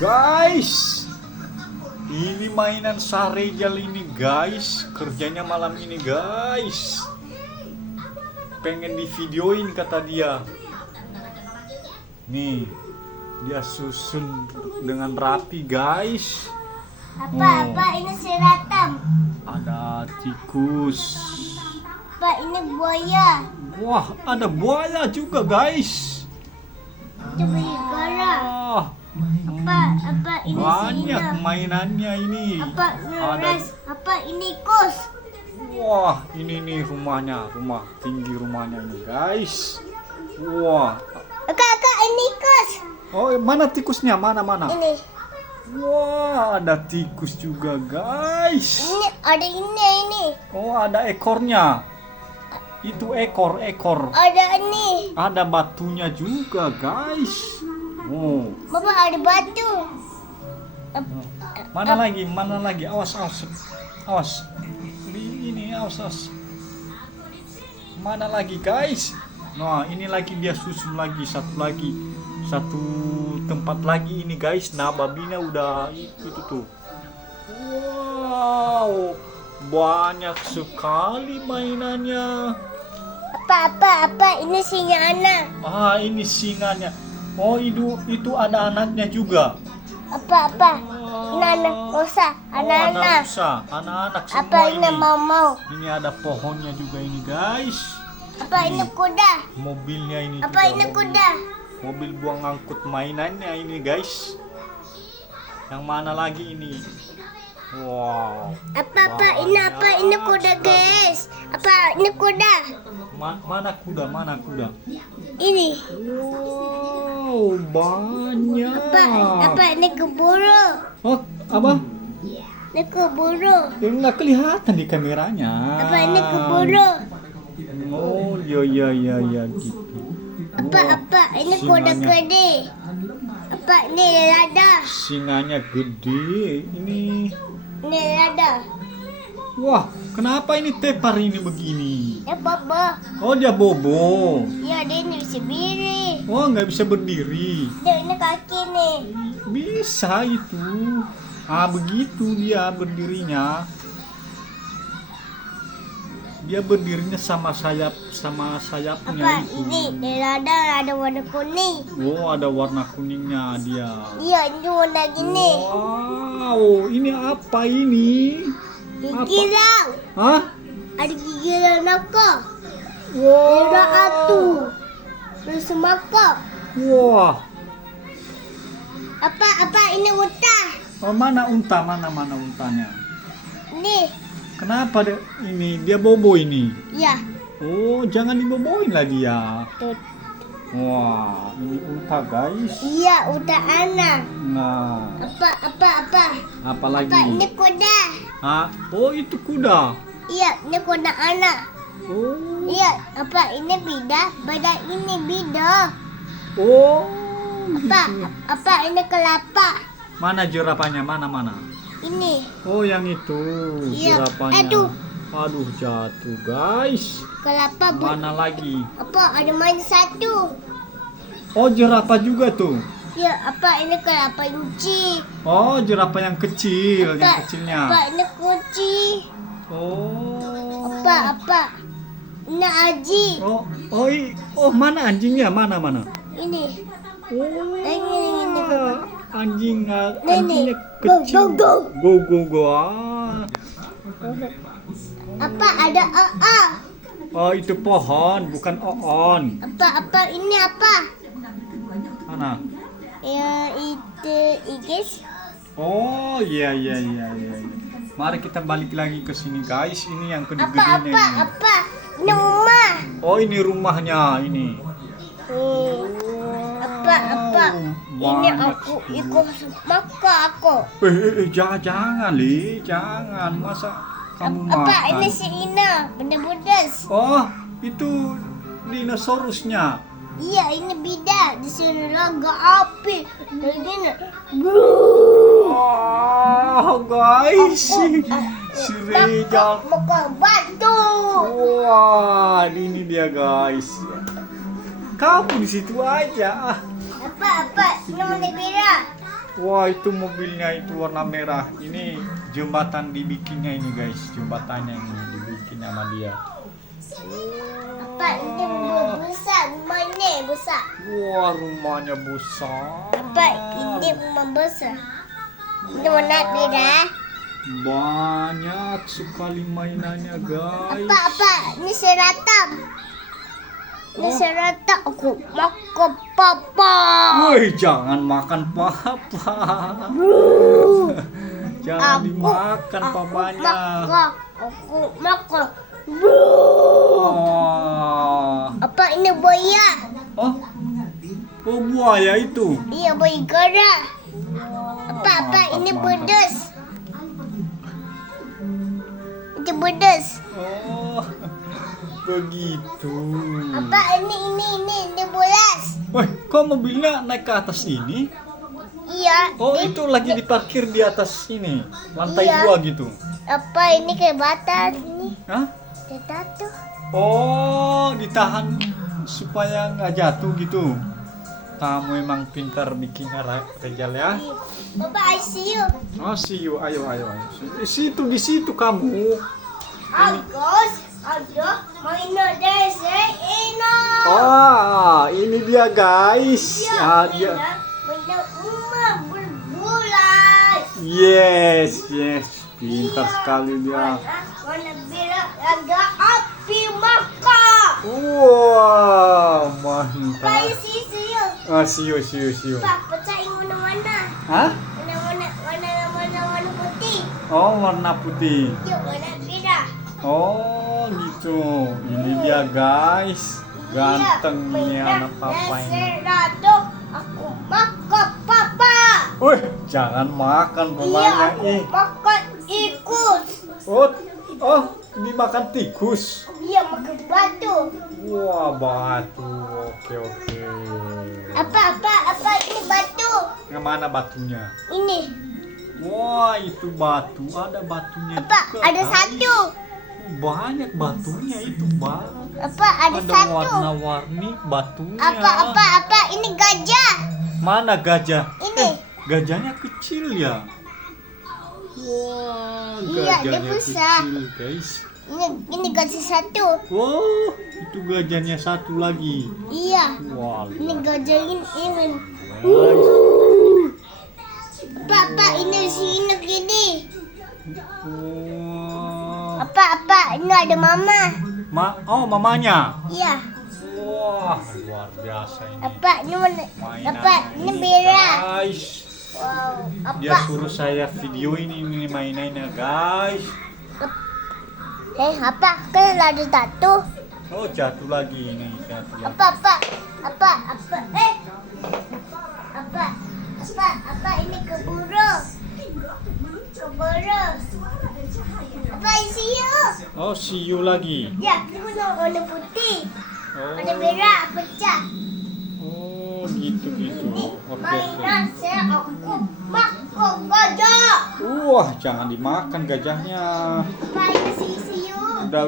Guys, ini mainan Sarejal ini guys, kerjanya malam ini guys. Pengen divideoin kata dia. Nih, dia susun dengan rapi guys. Apa ini seratam? Ada tikus. Apa ini buaya? Wah, ada buaya juga guys. Coba gara. Wah, Apa ini banyak singa? mainannya ini. Apa Ada. res? Apa ini kos? Wah, ini nih rumahnya, rumah tinggi rumahnya ini guys. Wah, Kakak ini kos. oh mana tikusnya? Mana? Ini. Wah, ada tikus juga guys. Ini ada ini. Oh, ada ekornya. Itu ekor. Ada ini. Ada batunya juga guys. Oh, Bapak ada batu. mana lagi? Awas. Ini awas. Mana lagi guys? Nah, ini lagi dia susun lagi satu tempat lagi ini guys. Nah, babinya udah itu tuh. Wow, banyak sekali mainannya. Apa ini singa anak. Ah, ini singanya. Oh, itu ada anaknya juga. Apa? Ini anak rusa, anak-anak. Anak-anak semua Apa ini ini. mau? Ini ada pohonnya juga ini guys. Apa ini kuda? Mobilnya ini Apa juga ini mobil. kuda? Mobil buang angkut mainannya ini guys. Yang mana lagi ini? Wow. Apa ini kuda guys? Apa ini kuda? Mana kuda? Ini. Wow, banyak. Apa ini keburu? Oh, apa? Ini keburu. Nggak kelihatan di kameranya. Apa ini keburu? Oh, ya gitu. Apa ini kuda Singanya. gede? Apa ini lada? Singanya gede. Ini. Ini lada. Wah, kenapa ini tepar ini begini? Baba. Oh, dia bobo. Ya dia ini bisa biri. Oh, nggak bisa berdiri. Dia ini kaki nih. Bisa itu. Ah, begitu dia berdirinya. Dia berdirinya sama sayapnya Apa itu. ini? Lada ada warna kuning. Oh, ada warna kuningnya dia. Iya ini warna gini. Wow, ini apa ini? Gigi lang. Hah? Ada gigi lang ako. Wow. Ada atu. Terus makap. Wah. Apa ini unta? Oh, mana untanya? Ini. Kenapa dia bobo ini? Ya. Oh, jangan diboboin lah dia. Tuh. Wah, ini unta guys. Iya unta anak. Nah, apa lagi? Apa ini kuda? Hah? Oh, itu kuda. Iya ini kuda anak. Oh. Iya apa ini bida? Beda ini bida. Oh. Gitu. Apa ini kelapa? Mana jerapahnya? Mana? Ini. Oh, yang itu Iya. jerapahnya. Aduh, jatuh guys. Kelapa Mana lagi? Apa ada main satu? Oh, jerapah juga tuh. Ya apa ini kelapa inci? Oh, jerapah yang kecil, yang kecilnya. Apa ini kucing? Oh. Apa? Ini aji. Oh, mana anjingnya? Mana? Ini. Oh. Ini. Anjingnya kecil. Go. Ah. Apa ada a? Oh, itu pohon, bukan oon. Apa ini apa? Mana? Ya itu igis. Oh, iya. Mari kita balik lagi ke sini, guys. Ini yang gede-gedenya ini. Apa? Ini rumah. Oh, ini rumahnya ini. Apa? Ini Banyak aku sekali. ikut maka aku. Jangan, Li. Jangan. Masa kamu Apa makan? ini si Ina? Benda-bendas. Oh, itu dinosaurusnya. Iya ini beda. Di sini laga api. Dari gini. Oh, guys. Si Rijal. Bukan batu. Wah, ini dia, guys. Kamu di situ aja. Apa? Ini mau dibira. Wah, itu mobilnya itu warna merah. Ini jembatan dibikinnya ini guys, jembatannya ini dibikin sama dia. Apa ini besar? Rumahnya besar. Wah, rumahnya besar. Apa ini rumah besar? Ini warna merah. Banyak sekali mainannya guys. Apa? Ini seratam. Ini Oh. seratam. Aku makan papa. Woi, jangan makan papa. Jangan dimakan papanya. Aku makan. Oh. Apa ini buaya? Oh, oh buaya itu. Iya buaya gara. Apa ini Mantap. pedas? Itu pedas. Oh, begitu. Apa ini bolas? Woi, kok mobilnya naik ke atas ini? Iya. Oh, itu lagi diparkir di atas ini, lantai Iya. 2 gitu. Apa ini kayak batas ini? Hah? Kayak tato. Oh, ditahan supaya nggak jatuh gitu. Kamu emang pintar bikin Rejal ya. Bapak I see you. Oh, see you. Ayo. Di situ kamu. Agus, ada mainan desa ini. Ah, ini dia guys. Ah, dia. Mainan rumah berbulan. Yes. Pintar sekali dia. Warna biru agak api maka. Wow, Pak I mantap. see you. Ah, see you. Pak pecahin warna-warna. Hah? Warna putih. Oh, warna putih. Yuk warna biru. Oh, gitu. Ini dia guys. Gantengnya anak papa ini. Seratus. Aku makan papa. Wih, jangan makan Iya, papanya. aku makan ikus. Oh, dimakan tikus. Iya, makan batu. Wah, batu. Oke. Apa ini batu? Yang mana batunya? Ini. Wah, itu batu. Ada batunya Apa? juga, Ada guys. satu. Banyak batunya itu, Bang. Apa? Ada Ada satu. warna-warni batunya. Apa? Ini gajah. Mana gajah? Ini. Gajahnya kecil ya. Wah, Iya, dia gajahnya besar. kecil, guys. Ini gajah satu. Wow, itu gajahnya satu lagi. Iya. Wah, Ini gajah ini. guys. Apa ini sini gini. Wah. Apa? Ini ada mama. Oh, mamanya. Iya. Wah, luar biasa ini. Apa? Ini mana? Mainan Apa? Ini beda. guys. Wow. Dia Apa? suruh saya video ini mainannya, guys. Apa? Kan ada satu. Oh, jatuh lagi ini, jatuh lagi. Apa? Apa ini keburu? Apa isinya? Oh, see you lagi. Ya, ini warna putih. Oh, Warna merah pecah. oh gitu. Oke. Mainan saya aku makan gajah. Wah, jangan dimakan gajahnya. Apa ini isinya? Udah.